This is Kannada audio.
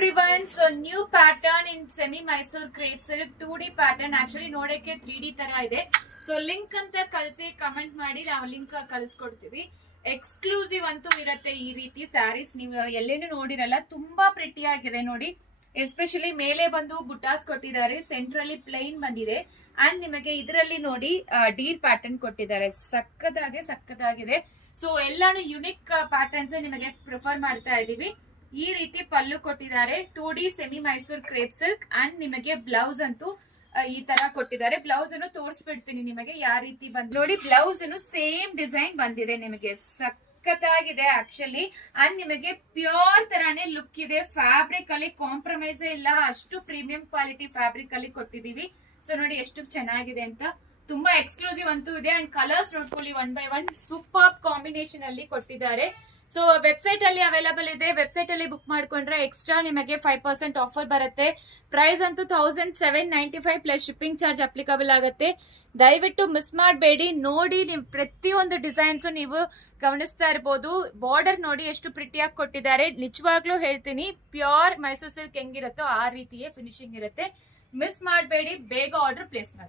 everyone, so new pattern in semi Mysore crepe silk 2D pattern actually ನೋಡಕ್ಕೆ 3D ತರ ಇದೆ. ಸೊ ಲಿಂಕ್ ಅಂತ ಕಳಿಸಿ ಕಮೆಂಟ್ ಮಾಡಿ ನಾವು ಲಿಂಕ್ ಕಳಿಸ್ಕೊಡ್ತೀವಿ. ಎಕ್ಸ್ಕ್ಲೂಸಿವ್ ಅಂತೂ ಇರುತ್ತೆ ಈ ರೀತಿ ಸ್ಯಾರೀಸ್, ನೀವು ಎಲ್ಲೇನು ನೋಡಿರಲ್ಲ, ತುಂಬಾ ಪ್ರಿಟಿ ಆಗಿದೆ ನೋಡಿ. ಎಸ್ಪೆಷಲಿ ಮೇಲೆ ಬಂದು ಬುಟ್ಟಾಸ್ ಕೊಟ್ಟಿದ್ದಾರೆ, ಸೆಂಟ್ರಲ್ಲಿ ಪ್ಲೈನ್ ಬಂದಿದೆ ಅಂಡ್ ನಿಮಗೆ ಇದರಲ್ಲಿ ನೋಡಿ ಡೀರ್ ಪ್ಯಾಟರ್ನ್ ಕೊಟ್ಟಿದ್ದಾರೆ. ಸಕ್ಕದಾಗಿದೆ. ಸೊ ಎಲ್ಲಾನು ಯುನಿಕ್ ಪ್ಯಾಟರ್ನ್ಸ್ ನಿಮಗೆ ಪ್ರಿಫರ್ ಮಾಡ್ತಾ ಇದೀವಿ. ಈ ರೀತಿ ಪಲ್ಲು ಕೊಟ್ಟಿದ್ದಾರೆ, 2D semi Mysore crepe silk and ನಿಮಗೆ ಬ್ಲೌಸ್ ಅಂತೂ ಈ ತರ ಕೊಟ್ಟಿದ್ದಾರೆ. ಬ್ಲೌಸ್ ಅನ್ನು ತೋರಿಸ್ಬಿಡ್ತೀನಿ ನಿಮಗೆ ಯಾವ ರೀತಿ ಬಂದ್ ನೋಡಿ. ಬ್ಲೌಸ್ ಅನ್ನು ಸೇಮ್ ಡಿಸೈನ್ ಬಂದಿದೆ ನಿಮಗೆ, ಸಖತ್ತಾಗಿದೆ ಆಕ್ಚುಲಿ. ಅಂಡ್ ನಿಮಗೆ ಪ್ಯೂರ್ ತರಾನೇ ಲುಕ್ ಇದೆ, ಫ್ಯಾಬ್ರಿಕ್ ಅಲ್ಲಿ ಕಾಂಪ್ರಮೈಸ್ ಇಲ್ಲ, ಅಷ್ಟು ಪ್ರೀಮಿಯಂ ಕ್ವಾಲಿಟಿ ಫ್ಯಾಬ್ರಿಕ್ ಅಲ್ಲಿ ಕೊಟ್ಟಿದೀವಿ. ಸೊ ನೋಡಿ ಎಷ್ಟು ಚೆನ್ನಾಗಿದೆ ಅಂತ, ತುಂಬಾ ಎಕ್ಸ್ಕ್ಲೂಸಿವ್ ಅಂತೂ ಇದೆ. ಅಂಡ್ ಕಲರ್ಸ್ ನೋಡ್ಕೊಳ್ಳಿ, 1 by 1 ಸೂಪರ್ ಕಾಂಬಿನೇಷನ್ ಅಲ್ಲಿ ಕೊಟ್ಟಿದ್ದಾರೆ. ಸೊ ವೆಬ್ಸೈಟ್ ಅಲ್ಲಿ ಅವೈಲಬಲ್ ಇದೆ, ವೆಬ್ಸೈಟ್ ಅಲ್ಲಿ ಬುಕ್ ಮಾಡ್ಕೊಂಡ್ರೆ ಎಕ್ಸ್ಟ್ರಾ ನಿಮಗೆ 5% ಆಫರ್ ಬರುತ್ತೆ. ಪ್ರೈಸ್ ಅಂತೂ 1795 ಪ್ಲಸ್ ಶಿಪ್ಪಿಂಗ್ ಚಾರ್ಜ್ ಅಪ್ಲಿಕಬಲ್ ಆಗುತ್ತೆ. ದಯವಿಟ್ಟು ಮಿಸ್ ಮಾಡಬೇಡಿ, ನೋಡಿ. ನೀವು ಪ್ರತಿಯೊಂದು ಡಿಸೈನ್ಸ್ ನೀವು ಗಮನಿಸ್ತಾ ಇರಬಹುದು. ಬಾರ್ಡರ್ ನೋಡಿ ಎಷ್ಟು ಪ್ರಿಟಿಯಾಗಿ ಕೊಟ್ಟಿದ್ದಾರೆ. ನಿಜವಾಗ್ಲೂ ಹೇಳ್ತೀನಿ, ಪ್ಯೂರ್ ಮೈಸೂರ್ ಸಿಲ್ಕ್ ಹೆಂಗಿರುತ್ತೋ ಆ ರೀತಿಯೇ ಫಿನಿಶಿಂಗ್ ಇರುತ್ತೆ. ಮಿಸ್ ಮಾಡಬೇಡಿ, ಬೇಗ ಆರ್ಡರ್ ಪ್ಲೇಸ್ ಮಾಡಿ.